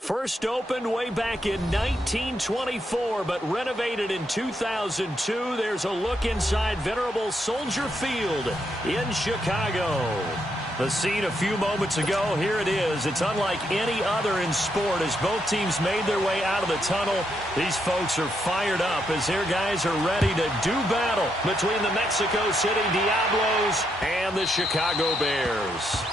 First opened way back in 1924, but renovated in 2002. There's a look inside venerable Soldier Field in Chicago. The scene a few moments ago, here it is. It's unlike any other in sport as both teams made their way out of the tunnel. These folks are fired up as their guys are ready to do battle between the Mexico City Diablos and the Chicago Bears.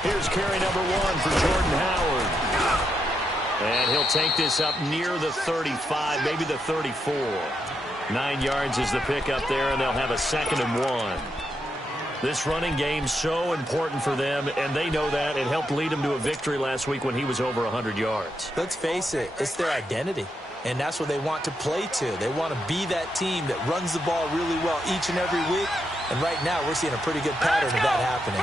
Here's carry number 1 for Jordan Howard. And he'll take this up near the 35, maybe the 34. 9 yards is the pickup there, and they'll have a 2nd and 1. This running game so important for them, and they know that. It helped lead them to a victory last week when he was over 100 yards. Let's face it, it's their identity, and that's what they want to play to. They want to be that team that runs the ball really well each and every week, and right now we're seeing a pretty good pattern of that happening.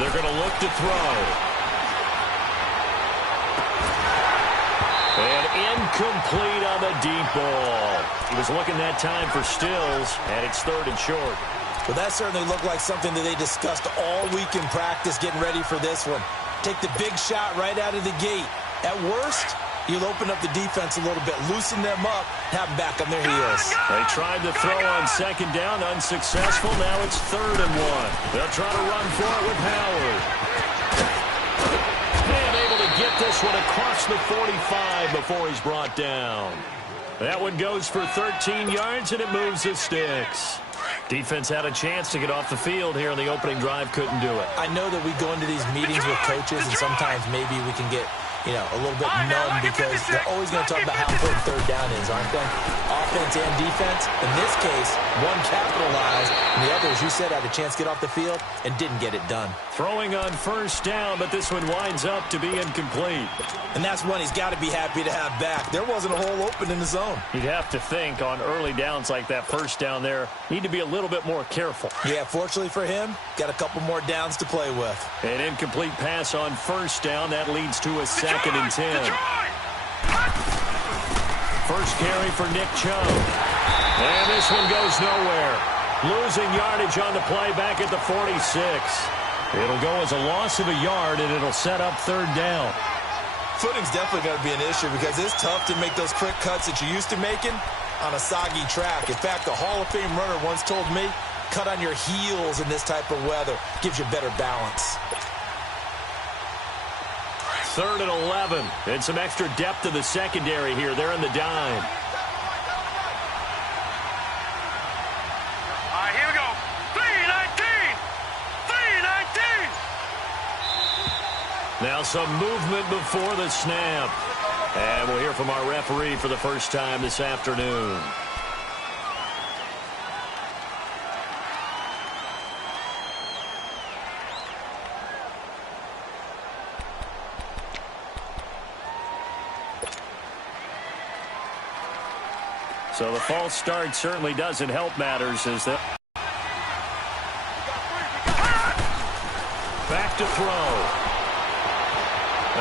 They're going to look to throw. And incomplete on the deep ball. He was looking that time for Stills, and it's 3rd and short. Well, that certainly looked like something that they discussed all week in practice, getting ready for this one. Take the big shot right out of the gate. At worst, you'll open up the defense a little bit, loosen them up, have them back on their heels. They tried to throw on 2nd down, unsuccessful. Now it's 3rd and 1. They'll try to run for it with Howard. And able to get this one across the 45 before he's brought down. That one goes for 13 yards, and it moves the sticks. Defense had a chance to get off the field here on the opening drive, couldn't do it. I know that we go into these meetings with coaches, and sometimes maybe we can get a little bit numb because they're always going to talk about how important 3rd down is, aren't they? Offense and defense. In this case, one capitalized, and the other, as you said, had a chance to get off the field and didn't get it done. Throwing on 1st down, but this one winds up to be incomplete. And that's one he's got to be happy to have back. There wasn't a hole open in the zone. You'd have to think on early downs like that 1st down there, need to be a little bit more careful. Yeah, fortunately for him, got a couple more downs to play with. An incomplete pass on 1st down. That leads to a 2nd and 10. First carry for Nick Chubb. And this one goes nowhere. Losing yardage on the play back at the 46. It'll go as a loss of a yard, and it'll set up 3rd down. Footing's definitely going to be an issue because it's tough to make those quick cuts that you're used to making on a soggy track. In fact, the Hall of Fame runner once told me, cut on your heels in this type of weather. Gives you better balance. 3rd and 11. And some extra depth to the secondary here. They're in the dime. All right, here we go. 3-19. 3-19. Now some movement before the snap. And we'll hear from our referee for the first time this afternoon. So the false start certainly doesn't help matters as they back to throw.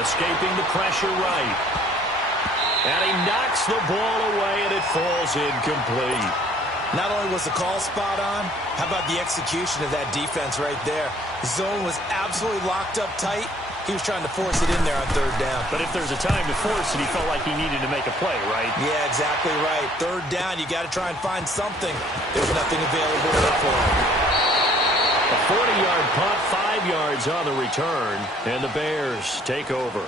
Escaping the pressure right. And he knocks the ball away, and it falls incomplete. Not only was the call spot on, how about the execution of that defense right there? The zone was absolutely locked up tight. He was trying to force it in there on 3rd down. But if there's a time to force it, he felt like he needed to make a play, right? Yeah, exactly right. 3rd down, you got to try and find something. There's nothing available there for him. A 40-yard punt, 5 yards on the return, and the Bears take over.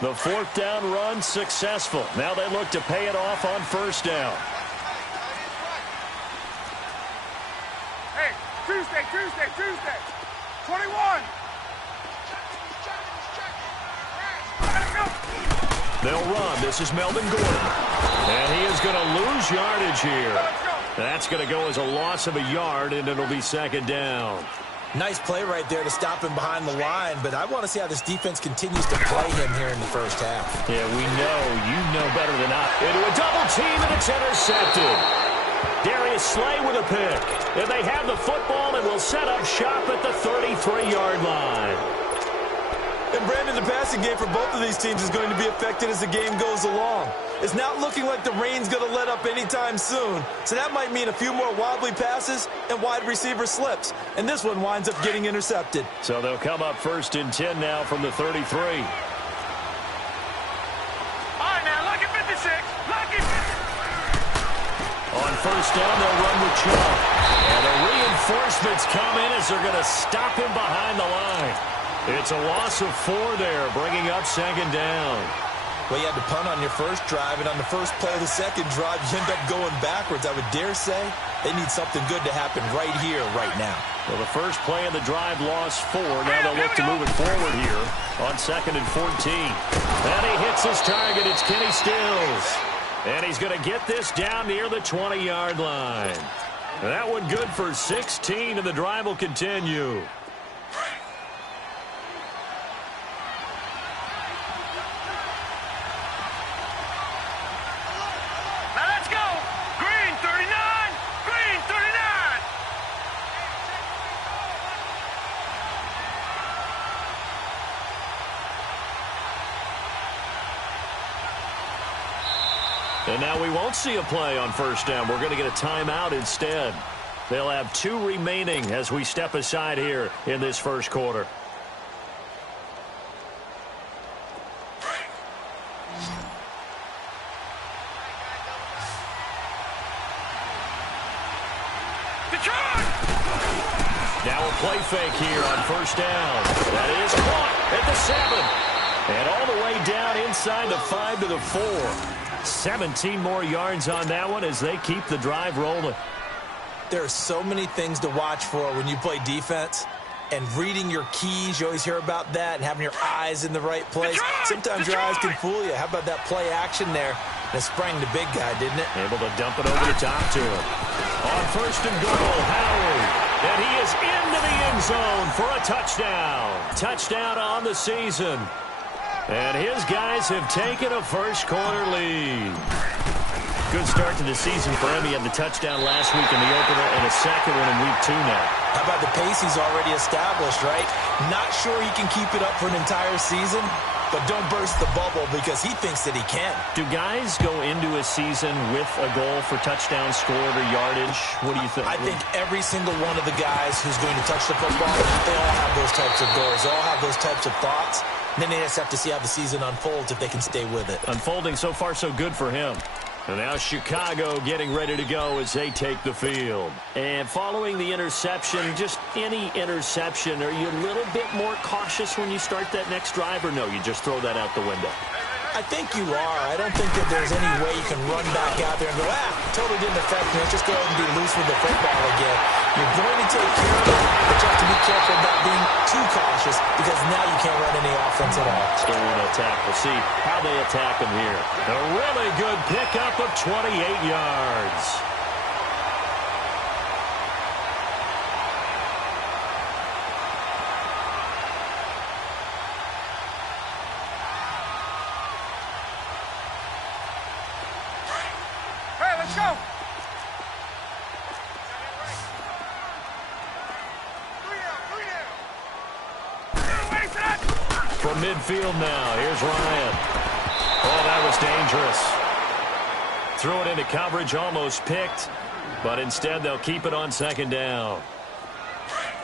The fourth down run successful. Now they look to pay it off on first down. Hey, Tuesday. 21. They'll run. This is Melvin Gordon. And he is going to lose yardage here. That's going to go as a loss of a yard, and it'll be second down. Nice play right there to stop him behind the line, but I want to see how this defense continues to play him here in the first half. Yeah, we know. You know better than I. Into a double team, and it's intercepted. Darius Slay with a pick. And they have the football and will set up shop at the 33-yard line. And Brandon, the passing game for both of these teams is going to be affected as the game goes along. It's not looking like the rain's going to let up anytime soon, so that might mean a few more wobbly passes and wide receiver slips. And this one winds up getting intercepted. So they'll come up first and 10 now from the 33. All right, now, lucky 56. Lucky 56. On first down, they'll run with Chubb. And the reinforcements come in as they're going to stop him behind the line. It's a loss of 4 there, bringing up second down. Well, you had to punt on your first drive, and on the first play of the second drive, you end up going backwards. I would dare say they need something good to happen right here, right now. Well, the first play of the drive lost 4. Now they'll look to move it forward here on second and 14. And he hits his target. It's Kenny Stills. And he's going to get this down near the 20-yard line. That one good for 16, and the drive will continue. And now we won't see a play on first down. We're going to get a timeout instead. They'll have 2 remaining as we step aside here in this first quarter. Now a play fake here on first down. That is caught at the 7. And all the way down inside the 5 to the 4. 17 more yards on that one as they keep the drive rolling. There are so many things to watch for when you play defense. And reading your keys, you always hear about that, and having your eyes in the right place. Sometimes your eyes can fool you. How about that play action there? And it sprang the big guy, didn't it? Able to dump it over the top to him. On first and goal, Howard. And he is into the end zone for a touchdown. Touchdown on the season. And his guys have taken a first-quarter lead. Good start to the season for him. He had the touchdown last week in the opener and a second one in week 2 now. How about the pace he's already established, right? Not sure he can keep it up for an entire season, but don't burst the bubble because he thinks that he can. Do guys go into a season with a goal for touchdown scored or yardage? What do you think? I think every single one of the guys who's going to touch the football, they all have those types of goals. They all have those types of thoughts. And then they just have to see how the season unfolds if they can stay with it. Unfolding so far so good for him. And now Chicago getting ready to go as they take the field. And following the interception, just any interception, are you a little bit more cautious when you start that next drive, or no, you just throw that out the window? I think you are. I don't think that there's any way you can run back out there and go, totally didn't affect me. Let's just go ahead and be loose with the football again. You're going to take care of it, but you have to be careful about being too cautious because now you can't run any offense at all. Still want to attack. We'll see how they attack him here. A really good pickup of 28 yards. From midfield now, here's Ryan. Oh, that was dangerous. Threw it into coverage, almost picked, but instead they'll keep it on second down.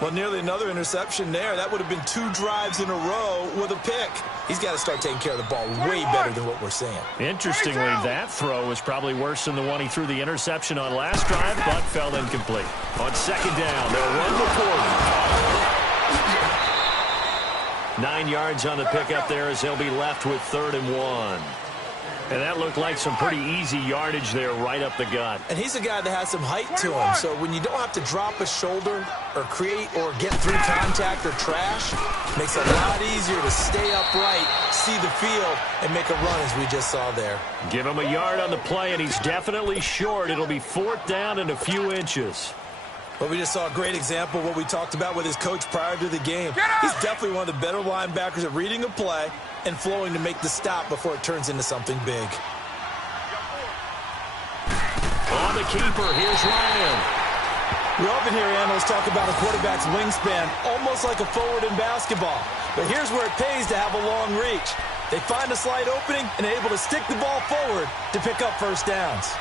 Well, nearly another interception there. That would have been 2 drives in a row with a pick. He's got to start taking care of the ball way better than what we're seeing. Interestingly, that throw was probably worse than the one he threw the interception on last drive, but fell incomplete. On second down, they'll run with Gordon. 9 yards on the pickup there as they'll be left with 3rd and 1. And that looked like some pretty easy yardage there right up the gut. And he's a guy that has some height to him, so when you don't have to drop a shoulder or create or get through contact or trash, makes it a lot easier to stay upright, see the field, and make a run as we just saw there. Give him a yard on the play, and he's definitely short. It'll be 4th down and a few inches. But we just saw a great example of what we talked about with his coach prior to the game. He's definitely one of the better linebackers at reading a play and flowing to make the stop before it turns into something big. On the keeper, here's Ryan. We often hear analysts talk about a quarterback's wingspan almost like a forward in basketball. But here's where it pays to have a long reach. They find a slight opening and are able to stick the ball forward to pick up first downs.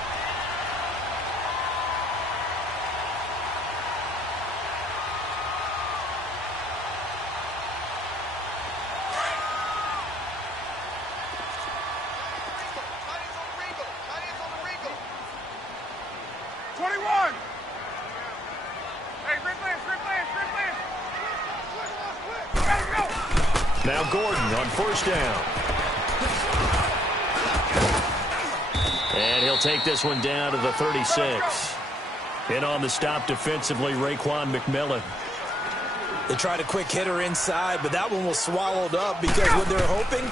Now Gordon on 1st down. And he'll take this one down to the 36. In on the stop defensively, Raekwon McMillan. They tried a quick hitter inside, but that one was swallowed up because what they're hoping,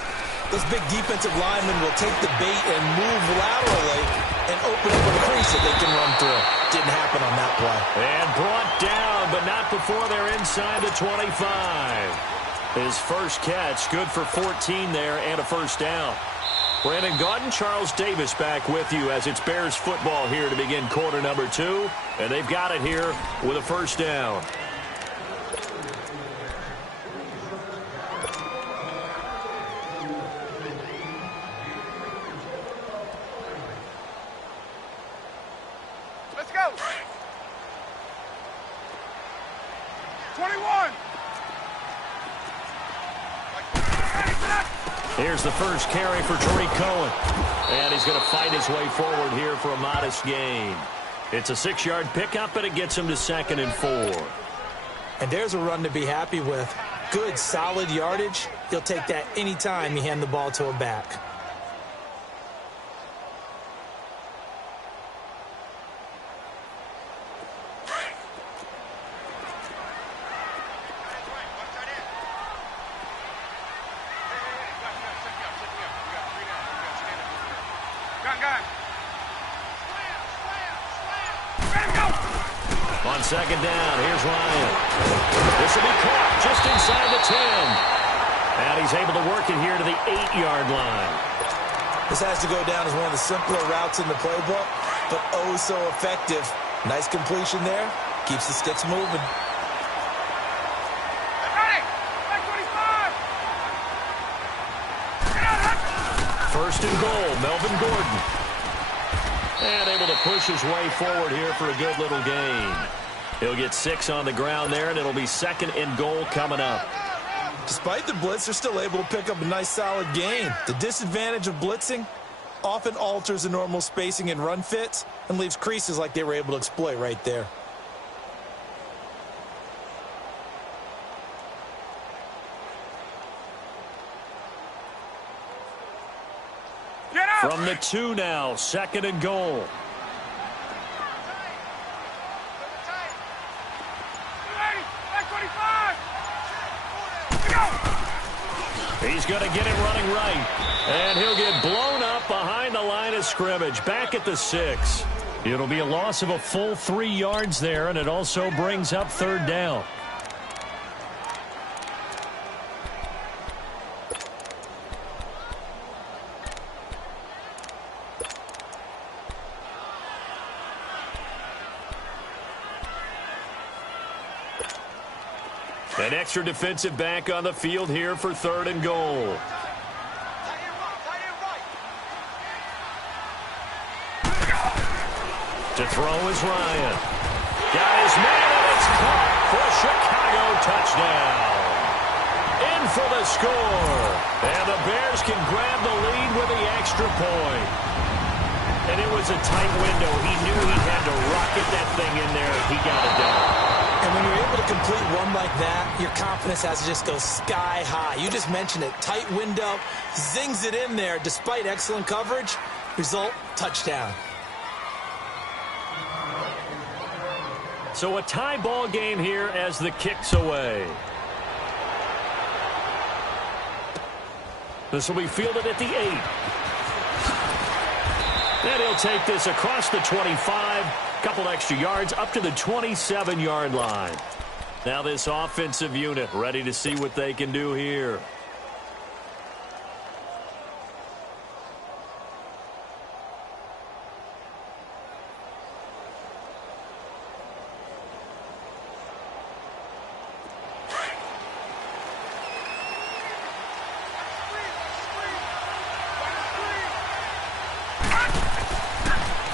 those big defensive linemen will take the bait and move laterally and open up a crease that they can run through. Didn't happen on that play. And brought down, but not before they're inside the 25. His first catch, good for 14 there and a first down. Brandon Gaudin, Charles Davis back with you as it's Bears football here to begin quarter number 2. And they've got it here with a first down. Let's go. 21. Here's the first carry for Tariq Cohen. And he's going to fight his way forward here for a modest gain. It's a 6-yard pickup, and it gets him to 2nd and 4. And there's a run to be happy with. Good, solid yardage. He'll take that anytime you hand the ball to a back. On 2nd down, here's Ryan. This will be caught just inside the 10. And he's able to work it here to the 8-yard line. This has to go down as one of the simpler routes in the playbook, but oh so effective. Nice completion there. Keeps the sticks moving. First and goal, Melvin Gordon. And able to push his way forward here for a good little gain. He'll get 6 on the ground there, and it'll be 2nd and goal coming up. Despite the blitz, they're still able to pick up a nice solid gain. The disadvantage of blitzing often alters the normal spacing and run fits and leaves creases like they were able to exploit right there. From the 2 now, 2nd and goal. He's going to get it running right. And he'll get blown up behind the line of scrimmage. Back at the 6. It'll be a loss of a full 3 yards there, and it also brings up 3rd down. An extra defensive back on the field here for 3rd and goal. To throw is Ryan. Got his man, and it's caught for a Chicago touchdown. In for the score. And the Bears can grab the lead with the extra point. And it was a tight window. He knew he had to rocket that thing in there. He got it done. And when you're able to complete one like that, your confidence has to just go sky high. You just mentioned it. Tight window, zings it in there despite excellent coverage. Result, touchdown. So a tie ball game here as the kick's away. This will be fielded at the 8. And he'll take this across the 25. Couple extra yards up to the 27-yard line. Now this offensive unit ready to see what they can do here.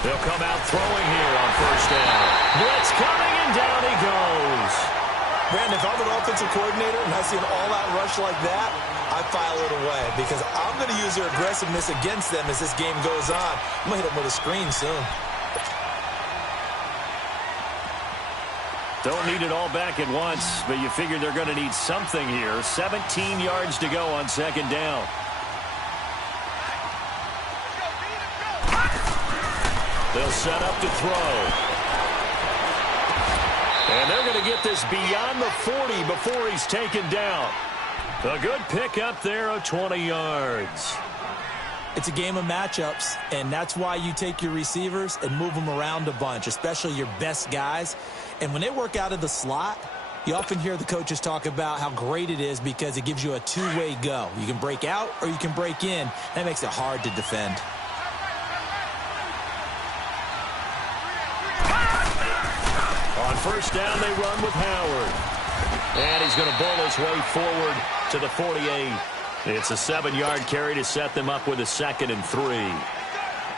They'll come out throwing here on first down. Blitz coming, and down he goes. Brandon, if I'm an offensive coordinator and I see an all-out rush like that, I file it away because I'm going to use their aggressiveness against them as this game goes on. I'm going to hit them with a screen soon. Don't need it all back at once, but you figure they're going to need something here. 17 yards to go on second down. They'll set up to throw. And they're going to get this beyond the 40 before he's taken down. A good pickup there of 20 yards. It's a game of matchups, and that's why you take your receivers and move them around a bunch, especially your best guys. And when they work out of the slot, you often hear the coaches talk about how great it is because it gives you a two-way go. You can break out or you can break in. That makes it hard to defend. On first down, they run with Howard. And he's going to bowl his way forward to the 48. It's a 7-yard carry to set them up with a 2nd and 3.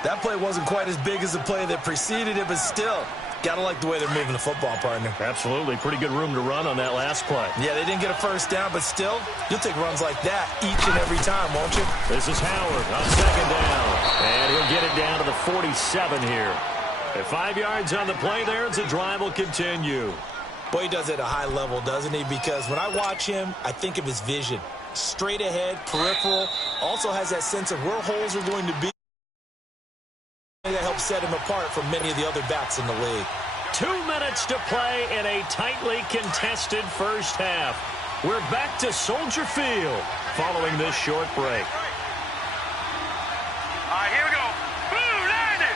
That play wasn't quite as big as the play that preceded it, but still, got to like the way they're moving the football, partner. Absolutely. Pretty good room to run on that last play. Yeah, they didn't get a first down, but still, you'll take runs like that each and every time, won't you? This is Howard on second down. And he'll get it down to the 47 here. At 5 yards on the play there, the drive will continue. Boy, he does it at a high level, doesn't he? Because when I watch him, I think of his vision. Straight ahead, peripheral, also has that sense of where holes are going to be. That helps set him apart from many of the other backs in the league. 2 minutes to play in a tightly contested first half. We're back to Soldier Field following this short break. All right, here we go. Blue 90.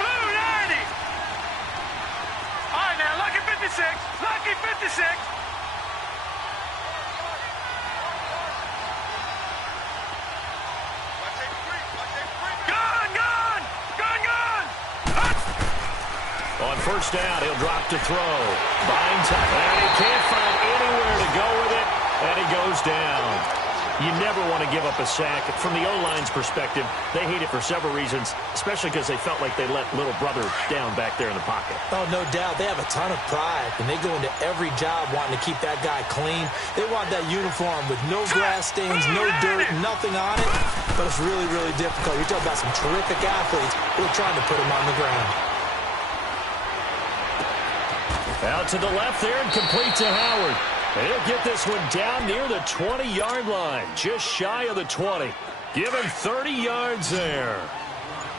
Blue 90. All right, now, lucky 56. Lucky 56. On first down, he'll drop to throw. Binds up, and he can't find anywhere to go with it, and he goes down. You never want to give up a sack. From the O-line's perspective, they hate it for several reasons, especially because they felt like they let little brother down back there in the pocket. Oh, no doubt. They have a ton of pride, and they go into every job wanting to keep that guy clean. They want that uniform with no grass stains, no dirt, nothing on it. But it's really, really difficult. You're talking about some terrific athletes who are trying to put him on the ground. Out to the left there and complete to Howard. And he'll get this one down near the 20-yard line, just shy of the 20. Give him 30 yards there.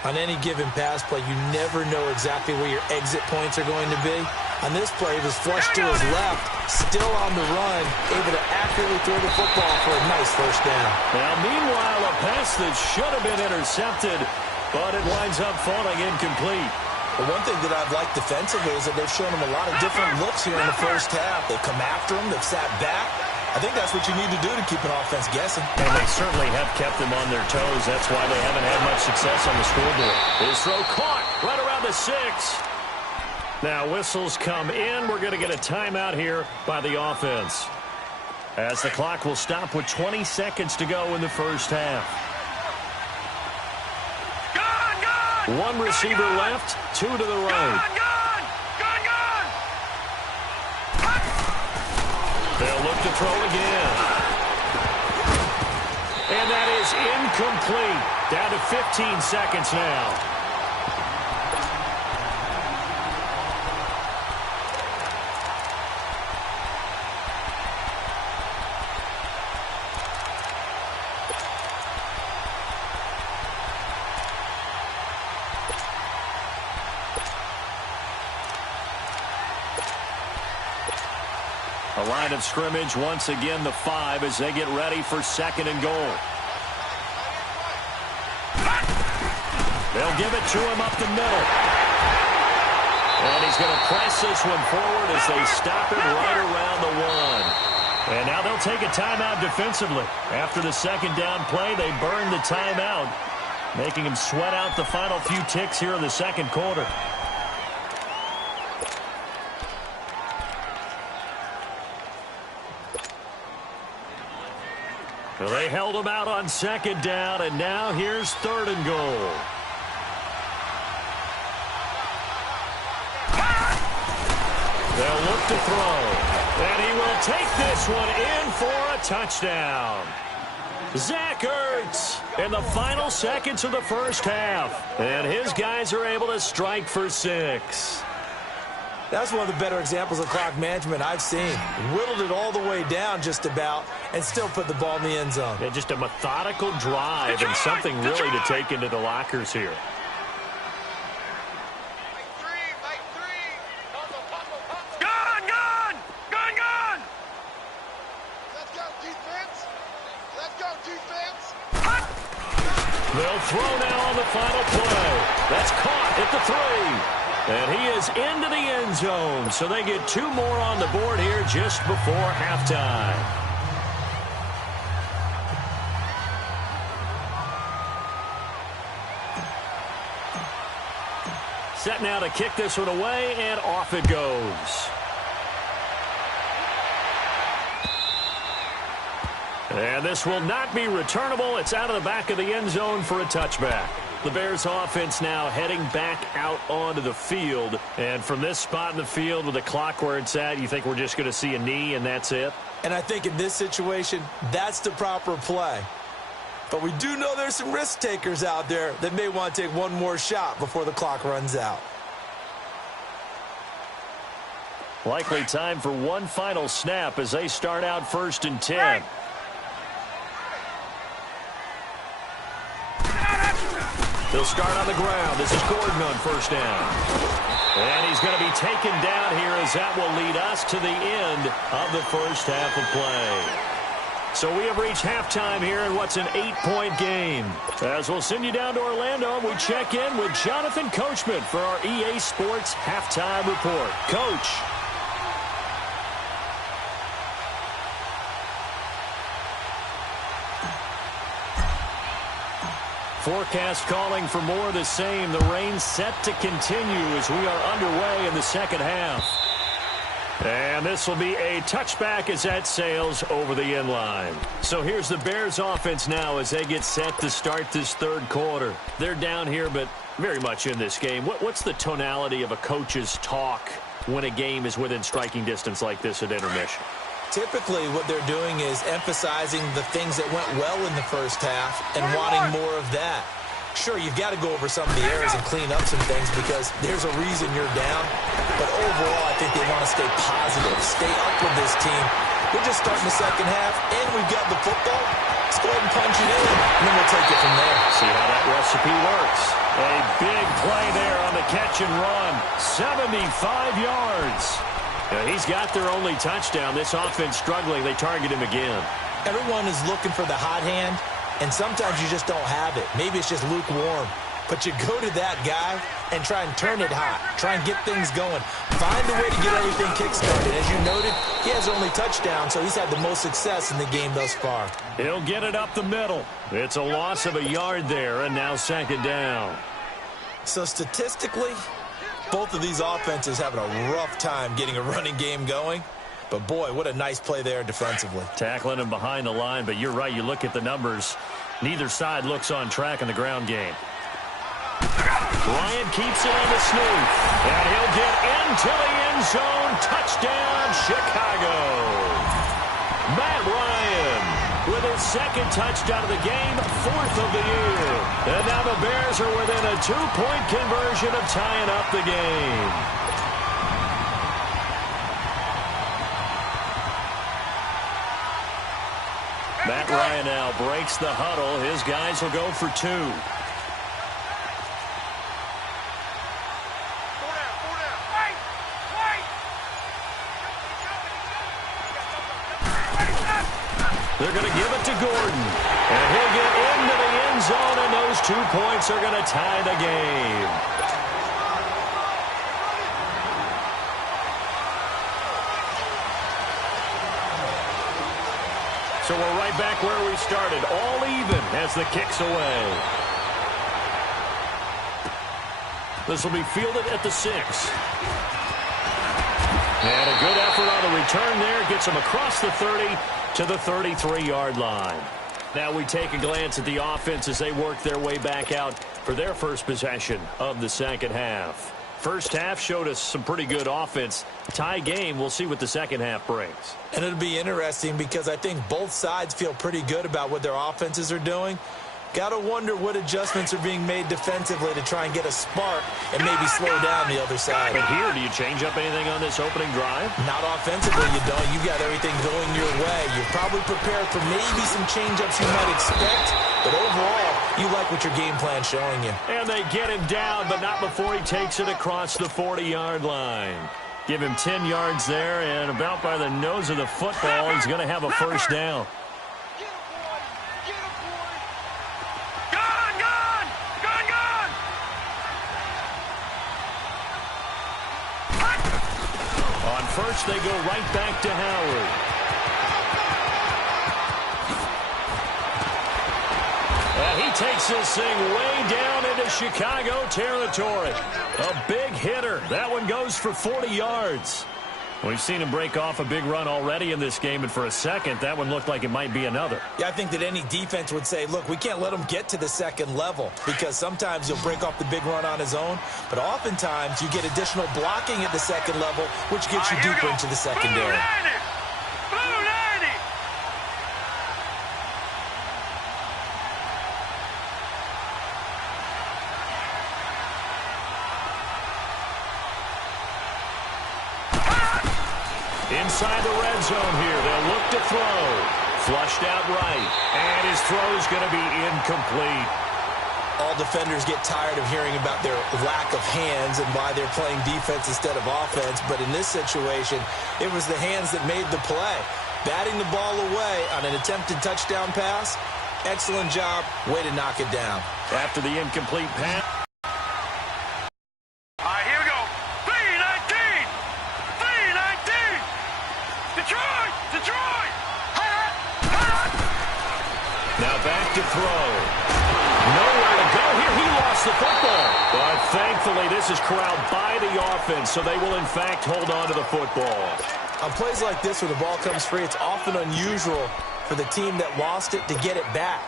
On any given pass play, you never know exactly where your exit points are going to be. On this play, he was flushed to his left, still on the run, able to accurately throw the football for a nice first down. Now, meanwhile, a pass that should have been intercepted, but it winds up falling incomplete. But one thing that I've liked defensively is that they've shown him a lot of different looks here in the first half. They've come after him. They've sat back. I think that's what you need to do to keep an offense guessing. And they certainly have kept them on their toes. That's why they haven't had much success on the scoreboard. His throw caught right around the 6. Now whistles come in. We're going to get a timeout here by the offense, as the clock will stop with 20 seconds to go in the first half. One receiver left, 2 to the right. They'll look to throw again. And that is incomplete. Down to 15 seconds now. A line of scrimmage, once again the 5 as they get ready for 2nd and goal. They'll give it to him up the middle. And he's going to press this one forward as they stop it right around the 1. And now they'll take a timeout defensively. After the 2nd down play, they burn the timeout, making him sweat out the final few ticks here in the 2nd quarter. Well, they held him out on 2nd down, and now here's 3rd and goal. They'll look to throw, and he will take this one in for a touchdown. Zach Ertz in the final seconds of the first half, and his guys are able to strike for 6. That's one of the better examples of clock management I've seen. Whittled it all the way down just about and still put the ball in the end zone. Yeah, just a methodical drive and something really to take into the lockers here. They'll throw now on the final play. That's caught at the 3. And he is into the end zone. So they get 2 more on the board here just before halftime. Set now to kick this one away, and off it goes. And this will not be returnable. It's out of the back of the end zone for a touchback. The Bears offense now heading back out onto the field. And from this spot in the field with the clock where it's at, you think we're just going to see a knee and that's it? And I think in this situation, that's the proper play. But we do know there's some risk takers out there that may want to take one more shot before the clock runs out. Likely time for one final snap as they start out 1st and 10. He'll start on the ground. This is Gordon on 1st down. And he's going to be taken down here as that will lead us to the end of the first half of play. So we have reached halftime here in what's an 8-point game. As we'll send you down to Orlando, we check in with Jonathan Coachman for our EA Sports Halftime Report. Coach. Forecast calling for more of the same. The rain set to continue as we are underway in the second half. And this will be a touchback as that sails over the end line. So here's the Bears offense now as they get set to start this 3rd quarter. They're down here, but very much in this game. What's the tonality of a coach's talk when a game is within striking distance like this at intermission? Typically, what they're doing is emphasizing the things that went well in the first half and wanting more of that. Sure, you've got to go over some of the errors and clean up some things because there's a reason you're down. But overall, I think they want to stay positive, stay up with this team. We're just starting the second half, and we've got the football. Let's go ahead and punch it in, and then we'll take it from there. See how that recipe works. A big play there on the catch and run. 75 yards. Now, he's got their only touchdown. This offense struggling. They target him again. Everyone is looking for the hot hand, and sometimes you just don't have it. Maybe it's just lukewarm. But you go to that guy and try and turn it hot. Try and get things going. Find a way to get everything kick-started. As you noted, he has only touchdown, so he's had the most success in the game thus far. He'll get it up the middle. It's a loss of a yard there, and now 2nd down. So statistically, both of these offenses having a rough time getting a running game going. But, boy, what a nice play there defensively. Tackling him behind the line, but you're right. You look at the numbers. Neither side looks on track in the ground game. Ryan keeps it on the snoop. And he'll get into the end zone. Touchdown, Chicago. Matt Ryan with his 2nd touchdown of the game, 4th of the year. And now the Bears are within a 2-point conversion of tying up the game. Matt Ryan now breaks the huddle. His guys will go for 2. They're going to give it to Gordon. And he'll get into the end zone, and those 2 points are going to tie the game. So we're right back where we started, all even as the kick's away. This will be fielded at the 6. And a good effort on the return there. Gets him across the 30 to the 33-yard line. Now we take a glance at the offense as they work their way back out for their first possession of the second half. First half showed us some pretty good offense. Tie game, we'll see what the second half brings. And it'll be interesting because I think both sides feel pretty good about what their offenses are doing. Got to wonder what adjustments are being made defensively to try and get a spark and maybe slow down the other side. But here, do you change up anything on this opening drive? Not offensively, you don't. You got everything going your way. You're probably prepared for maybe some change-ups you might expect, but overall, you like what your game plan's showing you. And they get him down, but not before he takes it across the 40-yard line. Give him 10 yards there, and about by the nose of the football, he's going to have a first down. First, they go right back to Howard. And he takes this thing way down into Chicago territory. A big hitter. That one goes for 40 yards. We've seen him break off a big run already in this game, and for a second, that one looked like it might be another. Yeah, I think that any defense would say, look, we can't let him get to the second level because sometimes he'll break off the big run on his own, but oftentimes you get additional blocking at the second level, which gets you deeper into the secondary. Inside the red zone here, they'll look to throw. Flushed out right, and his throw is going to be incomplete. All defenders get tired of hearing about their lack of hands and why they're playing defense instead of offense, but in this situation, it was the hands that made the play. Batting the ball away on an attempted touchdown pass, excellent job, way to knock it down. After the incomplete pass. Now back to throw. Nowhere to go here. He lost the football. But thankfully, this is corralled by the offense, so they will, in fact, hold on to the football. On plays like this where the ball comes free, it's often unusual for the team that lost it to get it back.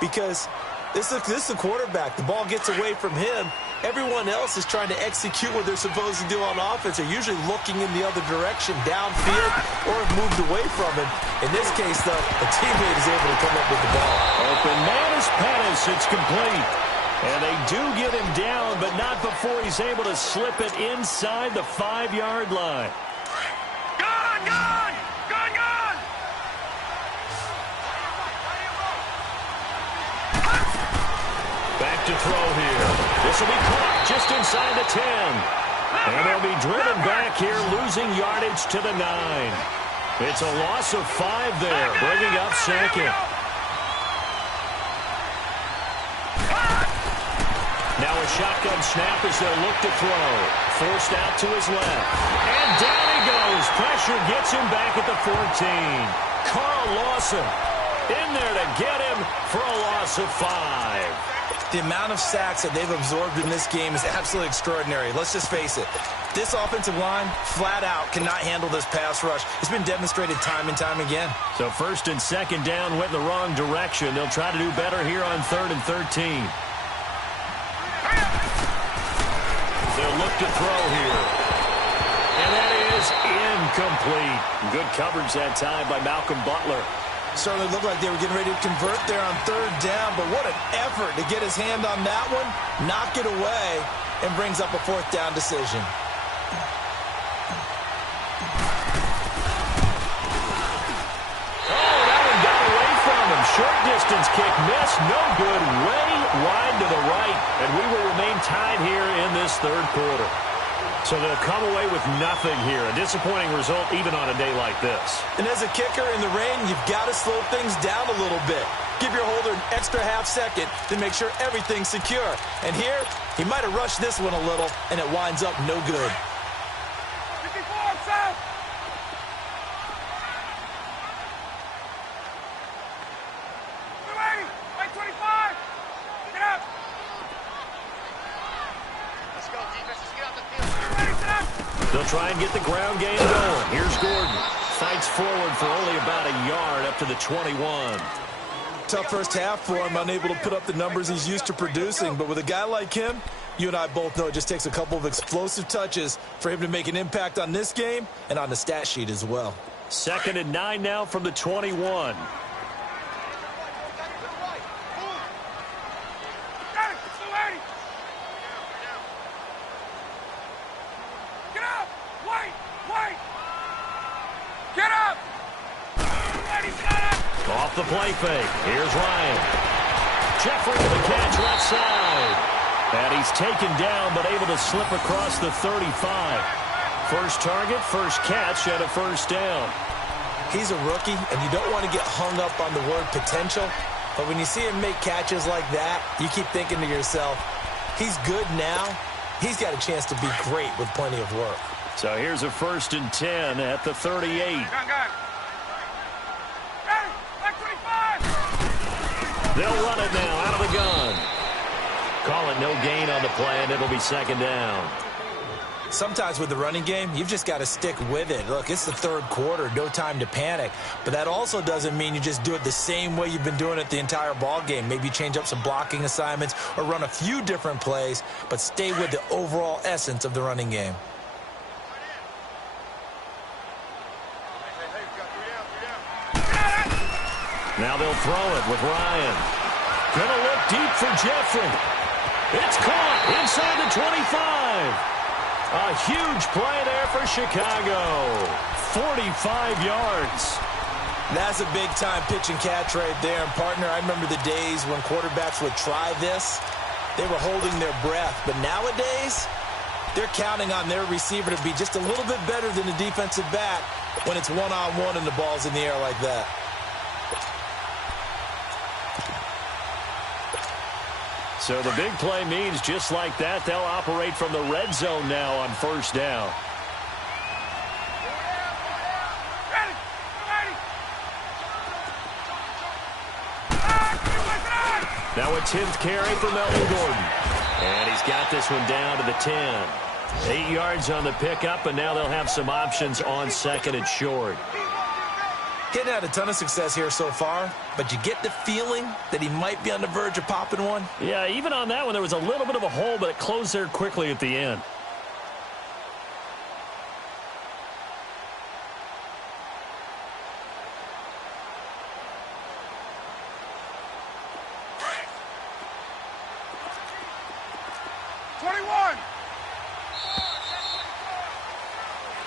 Because this is the quarterback. The ball gets away from him. Everyone else is trying to execute what they're supposed to do on offense. They're usually looking in the other direction, downfield, or have moved away from him. In this case, though, a teammate is able to come up with the ball. Open man is Pettis. It's complete. And they do get him down, but not before he's able to slip it inside the 5-yard line. Back to throw here. This will be caught just inside the 10. And they'll be driven back here, losing yardage to the 9. It's a loss of 5 there, bringing up second. Now a shotgun snap as they'll look to throw. Forced out to his left. And down he goes. Pressure gets him back at the 14. Carl Lawson in there to get him for a loss of 5. The amount of sacks that they've absorbed in this game is absolutely extraordinary. Let's just face it. This offensive line, flat out, cannot handle this pass rush. It's been demonstrated time and time again. So first and second down went in the wrong direction. They'll try to do better here on 3rd and 13. They'll look to throw here. And that is incomplete. Good coverage that time by Malcolm Butler. Certainly looked like they were getting ready to convert there on 3rd down, but what an effort to get his hand on that one, knock it away, and brings up a 4th down decision. Oh, that one got away from him. Short distance kick missed, no good, way wide to the right, and we will remain tied here in this 3rd quarter. So they'll come away with nothing here. A disappointing result even on a day like this. And as a kicker in the rain, you've got to slow things down a little bit. Give your holder an extra half second to make sure everything's secure. And here, he might have rushed this one a little, and it winds up no good. 54, south. White 25. Get up. Let's go, defense. Let's get out the field. Ready, sit up. They'll try and get the ground game going. Here's Gordon. Fights forward for only about a yard up to the 21. Tough first half for him, unable to put up the numbers he's used to producing. But with a guy like him, you and I both know it just takes a couple of explosive touches for him to make an impact on this game and on the stat sheet as well. 2nd and 9 now from the 21. Off the play fake. Here's Ryan. Jeffrey with the catch left side. And he's taken down but able to slip across the 35. First target, first catch, and a first down. He's a rookie, and you don't want to get hung up on the word potential. But when you see him make catches like that, you keep thinking to yourself, he's good now. He's got a chance to be great with plenty of work. So here's a 1st and 10 at the 38. They'll run it now out of the gun. Call it no gain on the play, and it'll be 2nd down. Sometimes with the running game, you've just got to stick with it. Look, it's the 3rd quarter, no time to panic. But that also doesn't mean you just do it the same way you've been doing it the entire ball game. Maybe change up some blocking assignments or run a few different plays, but stay with the overall essence of the running game. Now they'll throw it with Ryan. Gonna look deep for Jeffrey. It's caught inside the 25. A huge play there for Chicago. 45 yards. That's a big-time pitch and catch right there. And, partner, I remember the days when quarterbacks would try this. They were holding their breath. But nowadays, they're counting on their receiver to be just a little bit better than the defensive back when it's one-on-one and the ball's in the air like that. So the big play means just like that, they'll operate from the red zone now on 1st down. Now a 10th carry for Melvin Gordon. And he's got this one down to the 10. 8 yards on the pickup, and now they'll have some options on 2nd and short. Getting had a ton of success here so far, but you get the feeling that he might be on the verge of popping one. Yeah, even on that one, there was a little bit of a hole, but it closed there quickly at the end.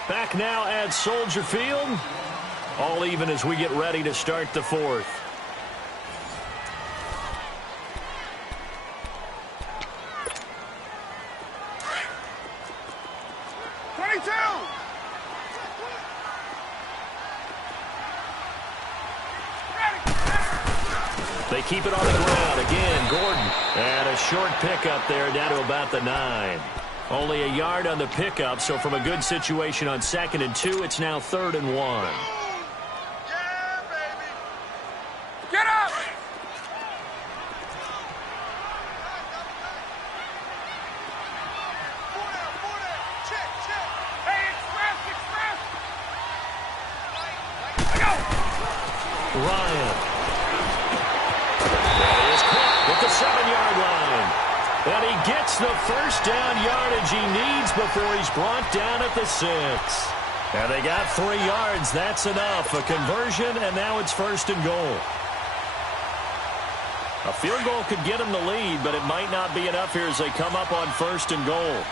Back now at Soldier Field. All even as we get ready to start the 4th. They keep it on the ground. Again, Gordon. And a short pickup there down to about the 9. Only a yard on the pickup, so from a good situation on 2nd and 2, it's now 3rd and 1. Ryan. That is caught at the 7-yard line. And he gets the first down yardage he needs before he's brought down at the 6. And they got 3 yards. That's enough. A conversion, and now it's 1st and goal. A field goal could get them the lead, but it might not be enough here as they come up on 1st and goal.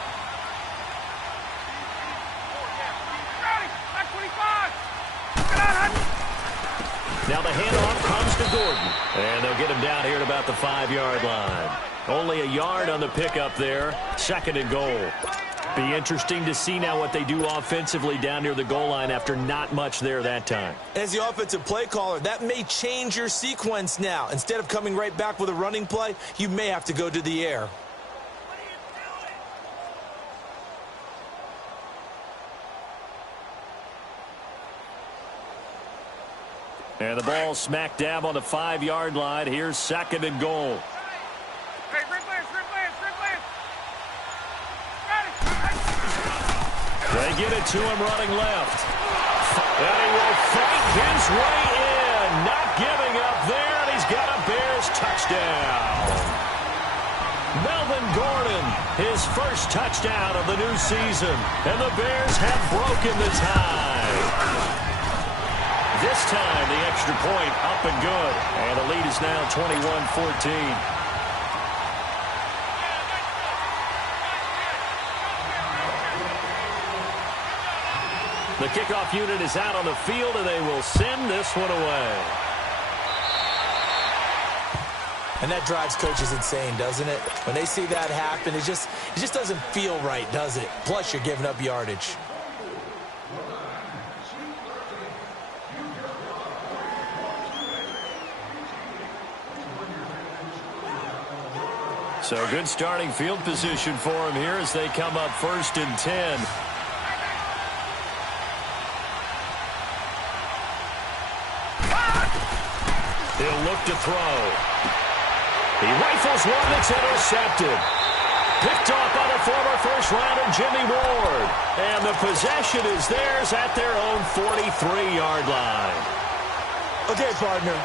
Now the handoff comes to Gordon. And they'll get him down here at about the 5-yard line. Only a yard on the pickup there. 2nd and goal. Be interesting to see now what they do offensively down near the goal line after not much there that time. As the offensive play caller, that may change your sequence now. Instead of coming right back with a running play, you may have to go to the air. And the ball smack dab on the 5-yard line. Here's 2nd and goal. They get it to him running left. And he will fight his way in. Not giving up there, and he's got a Bears touchdown. Melvin Gordon, his first touchdown of the new season. And the Bears have broken the tie. This time, the extra point up and good. And the lead is now 21-14. The kickoff unit is out on the field, and they will send this one away. And that drives coaches insane, doesn't it? When they see that happen, it just doesn't feel right, does it? Plus, you're giving up yardage. So good starting field position for him here as they come up 1st and 10. He'll look to throw. He rifles one that's intercepted. Picked off by the former first-rounder Jimmy Ward. And the possession is theirs at their own 43-yard line. Okay, partner,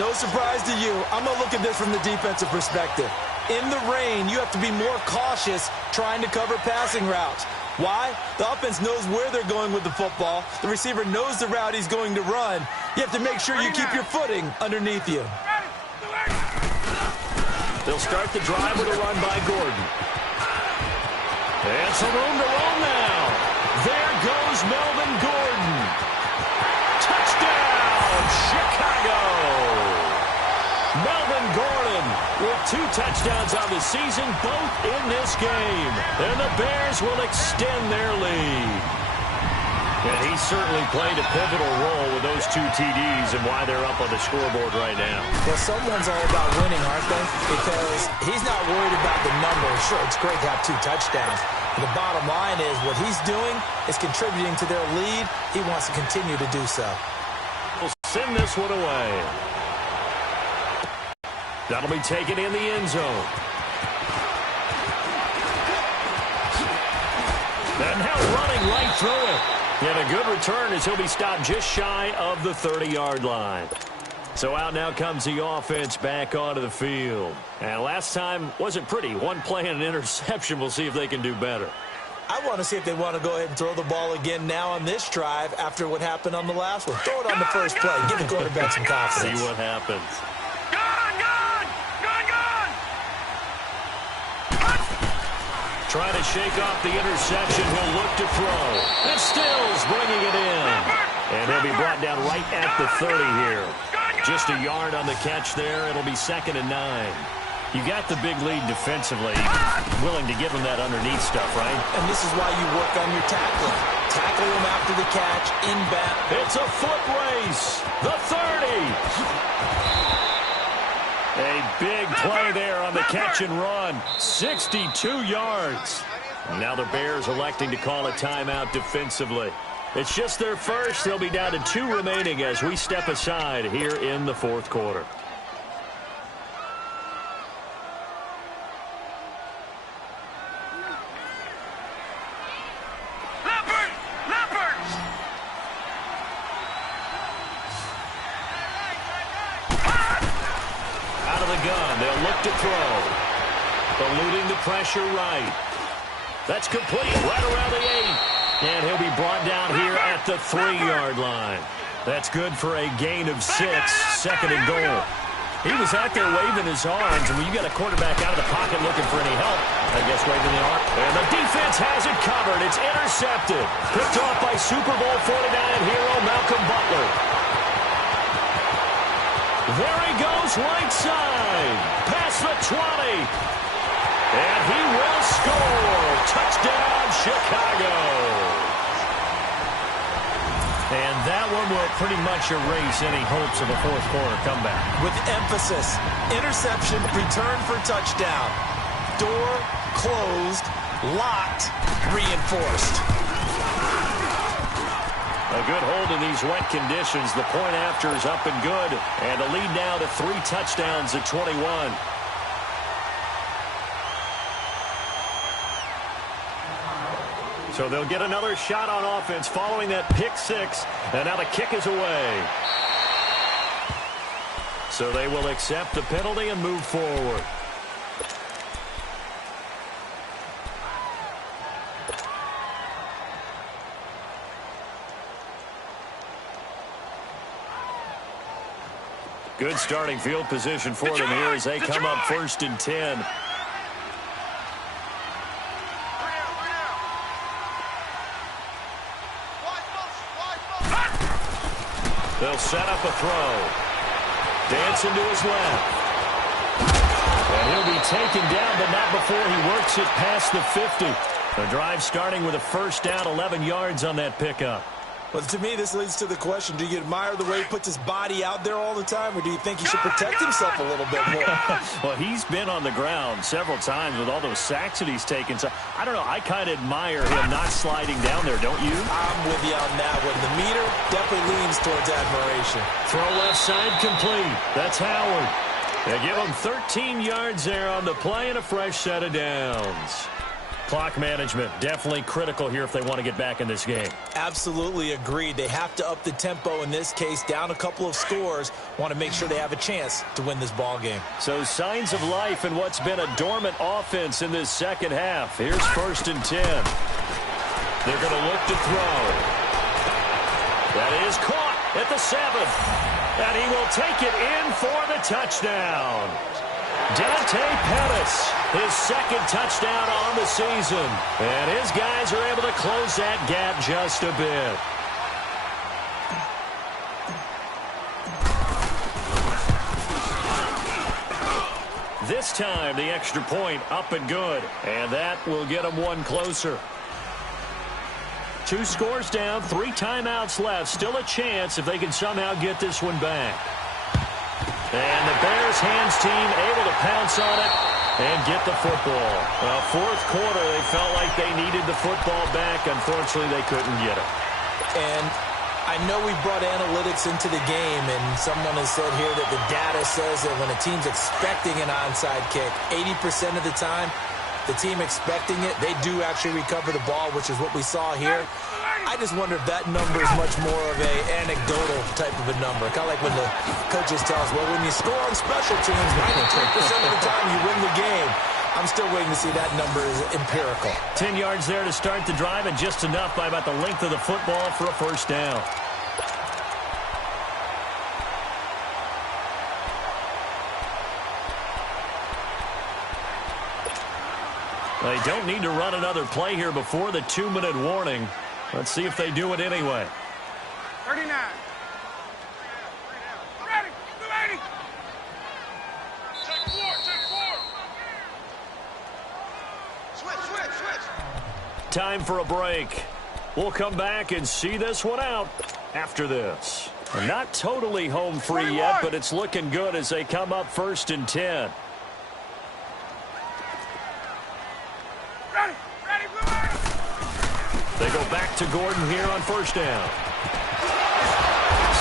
no surprise to you. I'm going to look at this from the defensive perspective. In the rain, you have to be more cautious trying to cover passing routes. Why? The offense knows where they're going with the football. The receiver knows the route he's going to run. You have to make sure you keep your footing underneath you. They'll start the drive with a run by Gordon. And some room to roll now. There goes Melvin Gordon. Touchdown, Chicago. Melvin Gordon with 2 touchdowns on the season, both in this game. And the Bears will extend their lead. And he certainly played a pivotal role with those 2 TDs and why they're up on the scoreboard right now. Well, someone's all about winning, aren't they? Because he's not worried about the numbers. Sure, it's great to have 2 touchdowns. But the bottom line is what he's doing is contributing to their lead. He wants to continue to do so. We'll send this one away. That'll be taken in the end zone. And now running right through it. And a good return as he'll be stopped just shy of the 30-yard line. So out now comes the offense back onto the field. And last time wasn't pretty. 1 play and an interception. We'll see if they can do better. I want to see if they want to go ahead and throw the ball again now on this drive after what happened on the last one. Throw it on the first play. Give the quarterback some confidence. See what happens. Trying to shake off the interception. He'll look to throw. And Stills bringing it in. And he'll be brought down right at the 30 here. Just a yard on the catch there. It'll be 2nd and 9. You got the big lead defensively. Willing to give him that underneath stuff, right? And this is why you work on your tackling. Tackle him after the catch, inbound. It's a foot race. The 30. A big play there on the catch and run. 62 yards. Now the Bears electing to call a timeout defensively. It's just their first. They'll be down to 2 remaining as we step aside here in the 4th quarter. To throw. Eluding the pressure right. That's complete right around the 8. And he'll be brought down here at the 3-yard line. That's good for a gain of 6. 2nd and goal. He was out there waving his arms, and when you got a quarterback out of the pocket looking for any help, I guess waving the arm. And the defense has it covered. It's intercepted. Picked off by Super Bowl 49 hero Malcolm Butler. There he goes, right side. Past the 20. And he will score. Touchdown, Chicago. And that one will pretty much erase any hopes of a fourth quarter comeback. With emphasis, interception, return for touchdown. Door closed, locked, reinforced. A good hold in these wet conditions. The point after is up and good. And a lead now to 3 touchdowns at 21. So they'll get another shot on offense following that pick 6. And now the kick is away. So they will accept the penalty and move forward. Good starting field position for them here as they come up 1st and 10. They'll set up a throw. Dancing to his left. And he'll be taken down, but not before he works it past the 50. The drive starting with a first down, 11 yards on that pickup. Well, to me, this leads to the question, do you admire the way he puts his body out there all the time, or do you think he should protect himself a little bit more? Well, he's been on the ground several times with all those sacks that he's taken. So, I don't know, I kind of admire him not sliding down there, don't you? I'm with you on that one. The meter definitely leans towards admiration. Throw left side complete. That's Howard. They give him 13 yards there on the play and a fresh set of downs. Clock management definitely critical here if they want to get back in this game. Absolutely agreed. They have to up the tempo in this case, down a couple of scores. Want to make sure they have a chance to win this ball game. So signs of life in what's been a dormant offense in this second half. Here's 1st and 10. They're going to look to throw. That is caught at the 7. And he will take it in for the touchdown. Dante Pettis, his 2nd touchdown on the season. And his guys are able to close that gap just a bit. This time, the extra point up and good. And that will get them one closer. 2 scores down, 3 timeouts left. Still a chance if they can somehow get this one back. And the Bears hands team able to pounce on it and get the football. Well, 4th quarter, they felt like they needed the football back. Unfortunately, they couldn't get it. And I know we brought analytics into the game, and someone has said here that the data says that when a team's expecting an onside kick, 80% of the time, the team expecting it, they do actually recover the ball, which is what we saw here. I just wonder if that number is much more of an anecdotal type of a number. Kind of like when the coaches tell us, well, when you score on special teams, 93% of the time you win the game. I'm still waiting to see that number is empirical. 10 yards there to start the drive, and just enough by about the length of the football for a first down. They don't need to run another play here before the 2-minute warning. Let's see if they do it anyway. 39. Ready. 80. Take 4. Switch. Time for a break. We'll come back and see this one out after this. Not totally home free yet, but it's looking good as they come up 1st and 10. They go back to Gordon here on 1st down.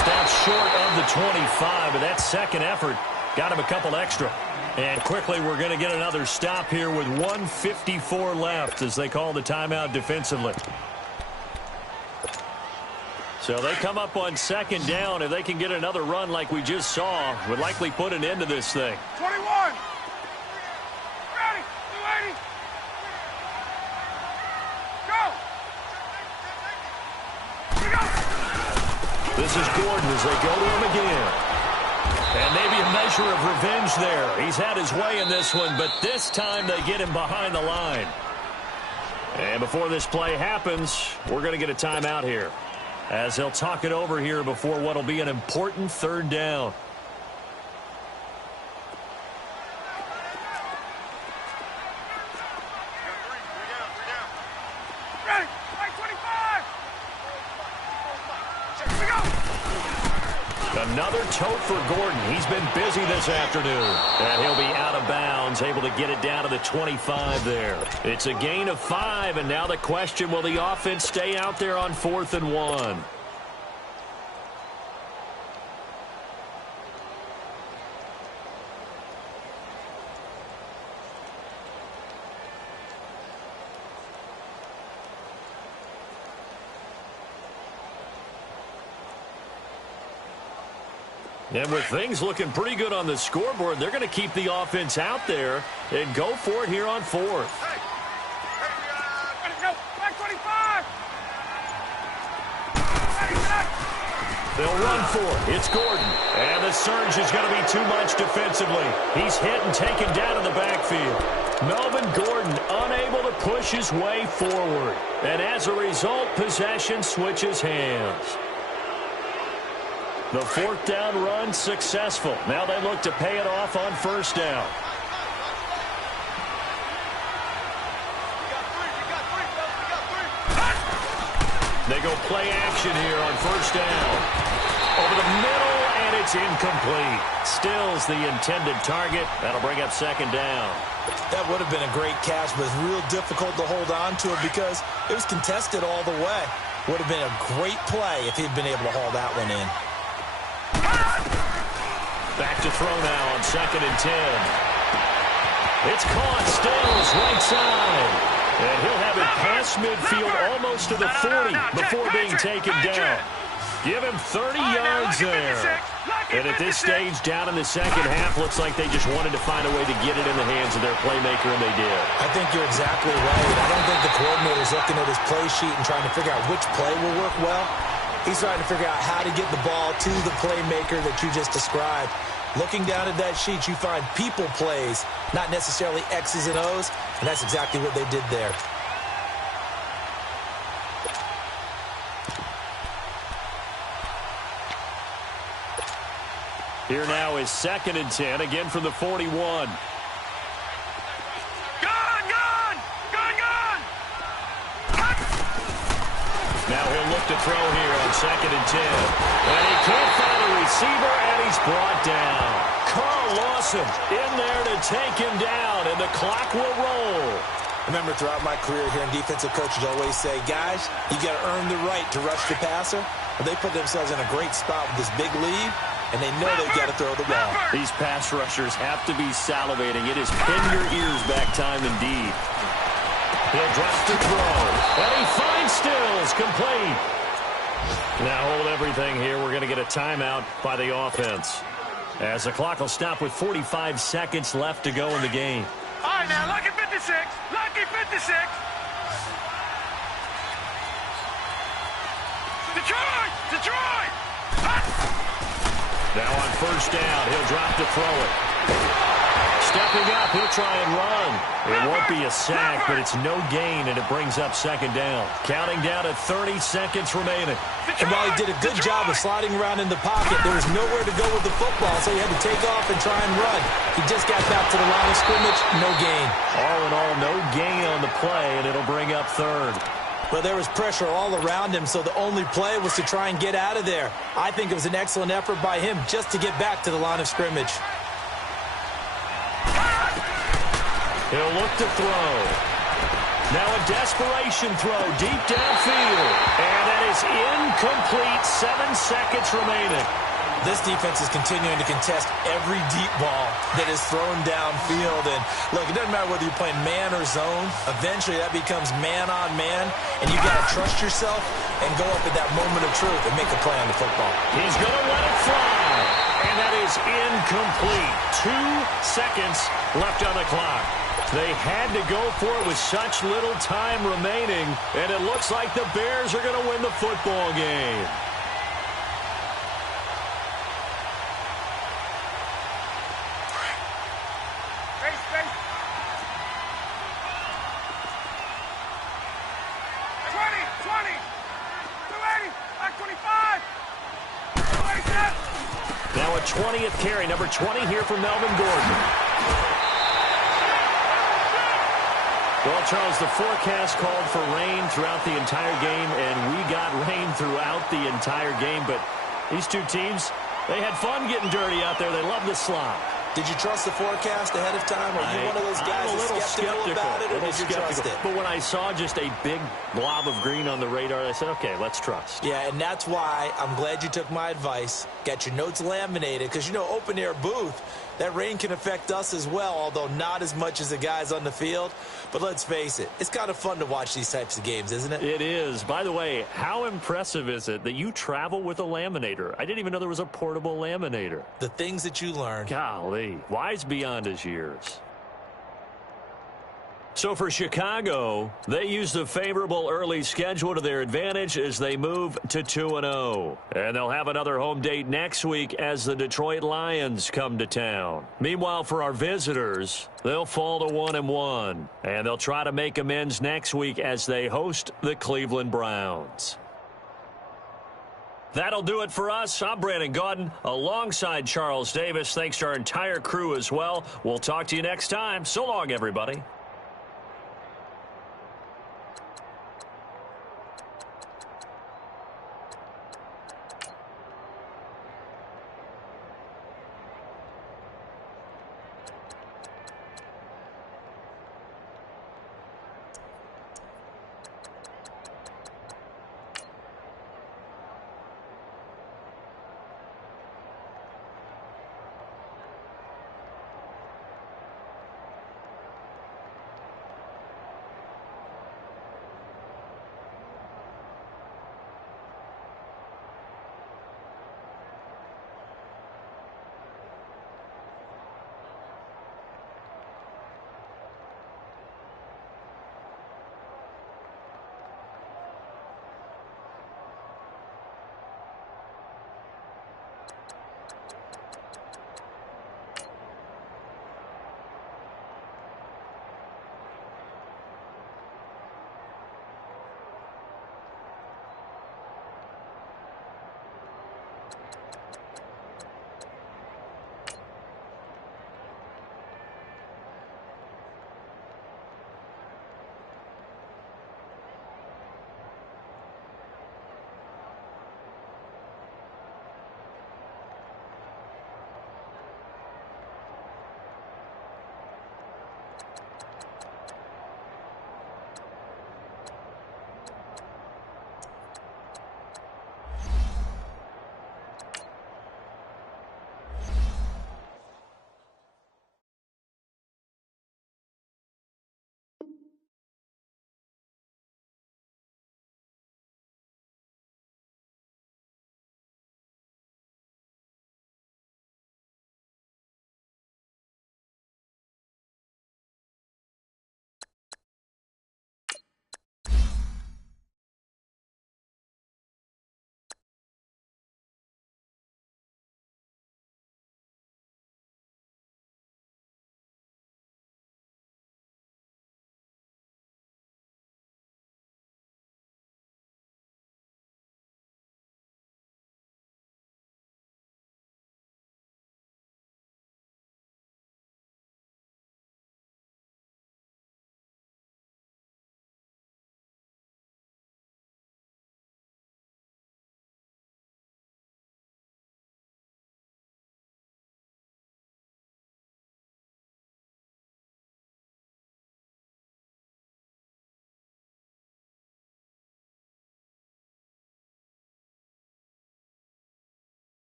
Stops short of the 25, but that second effort got him a couple extra. And quickly we're going to get another stop here with 1:54 left as they call the timeout defensively. So they come up on 2nd down. If they can get another run like we just saw, would likely put an end to this thing. 21. Ready. 280. Go. This is Gordon as they go to him again. And maybe a measure of revenge there. He's had his way in this one, but this time they get him behind the line. And before this play happens, we're going to get a timeout here, as they'll talk it over here before what will be an important 3rd down. Ready? Right 25. Here we go. Another tote for Gordon. He's been busy this afternoon. And he'll be out of bounds, able to get it down to the 25 there. It's a gain of 5, and now the question, will the offense stay out there on 4th and 1? And with things looking pretty good on the scoreboard, they're going to keep the offense out there and go for it here on 4th. Hey, ready, go. Right 25. Ready, set. They'll run for it. It's Gordon. And the surge is going to be too much defensively. He's hit and taken down in the backfield. Melvin Gordon unable to push his way forward. And as a result, possession switches hands. The 4th down run successful. Now they look to pay it off on 1st down. They go play action here on 1st down. Over the middle, and it's incomplete. Still's the intended target. That'll bring up 2nd down. That would have been a great catch, but it's real difficult to hold on to it because it was contested all the way. Would have been a great play if he'd been able to haul that one in. Back to throw now on 2nd and 10. It's caught. Stills right side. And he'll have it past midfield almost to the 40 before being taken down. Give him 30 yards there. And at this stage, down in the second half, looks like they just wanted to find a way to get it in the hands of their playmaker, and they did. I think you're exactly right. I don't think the coordinator's looking at his play sheet and trying to figure out which play will work well. He's trying to figure out how to get the ball to the playmaker that you just described. Looking down at that sheet, you find people plays, not necessarily X's and O's, and that's exactly what they did there. Here now is 2nd and 10, again from the 41. Gone! Gone! Gone! Gone! Now he'll look to throw here on 2nd and 10. And he can't find a receiver, and he's brought down. Carl Lawson in there to take him down, and the clock will roll. Remember, throughout my career here in defensive coaches always say, guys, you got to earn the right to rush the passer. Well, they put themselves in a great spot with this big lead, and they know they've got to throw the ball. These pass rushers have to be salivating. It is pin your ears back time indeed. He'll drop to throw, and he finds Stills, complete. Now hold everything here. We're going to get a timeout by the offense, as the clock will stop with 45 seconds left to go in the game. All right, now, lucky 56. Lucky 56. Detroit! Detroit! Now on 1st down, he'll drop to throw it. Stepping up, he'll try and run. It won't be a sack, but it's no gain, and it brings up 2nd down. Counting down to 30 seconds remaining. And while he did a good job of sliding around in the pocket, there was nowhere to go with the football, so he had to take off and try and run. He just got back to the line of scrimmage, no gain. All in all, no gain on the play, and it'll bring up 3rd. Well, there was pressure all around him, so the only play was to try and get out of there. I think it was an excellent effort by him just to get back to the line of scrimmage. He'll look to throw. Now a desperation throw deep downfield. And that is incomplete. 7 seconds remaining. This defense is continuing to contest every deep ball that is thrown downfield. And look, it doesn't matter whether you're playing man or zone. Eventually that becomes man on man. And you got to trust yourself and go up at that moment of truth and make a play on the football. He's going to let it fly. And that is incomplete. 2 seconds left on the clock. They had to go for it with such little time remaining, and it looks like the Bears are going to win the football game. Space. 20. 280. Back 25. 287. Now a 20th carry, number 20 here for Melvin Gordon. Well, Charles, the forecast called for rain throughout the entire game, and we got rain throughout the entire game. But these two teams, they had fun getting dirty out there. They love the slop. Did you trust the forecast ahead of time? Are you one of those guys I'm a little skeptical about it, or did you trust it? But when I saw just a big blob of green on the radar, I said, okay, let's trust. Yeah, and that's why I'm glad you took my advice. Got your notes laminated, because, you know, open-air booth, that rain can affect us as well, although not as much as the guys on the field. But let's face it, it's kind of fun to watch these types of games, isn't it? It is. By the way, how impressive is it that you travel with a laminator? I didn't even know there was a portable laminator. The things that you learn. Golly, wise beyond his years. So for Chicago, they use the favorable early schedule to their advantage as they move to 2-0. And they'll have another home date next week as the Detroit Lions come to town. Meanwhile, for our visitors, they'll fall to 1-1. And they'll try to make amends next week as they host the Cleveland Browns. That'll do it for us. I'm Brandon Gaudin alongside Charles Davis. Thanks to our entire crew as well. We'll talk to you next time. So long, everybody.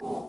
you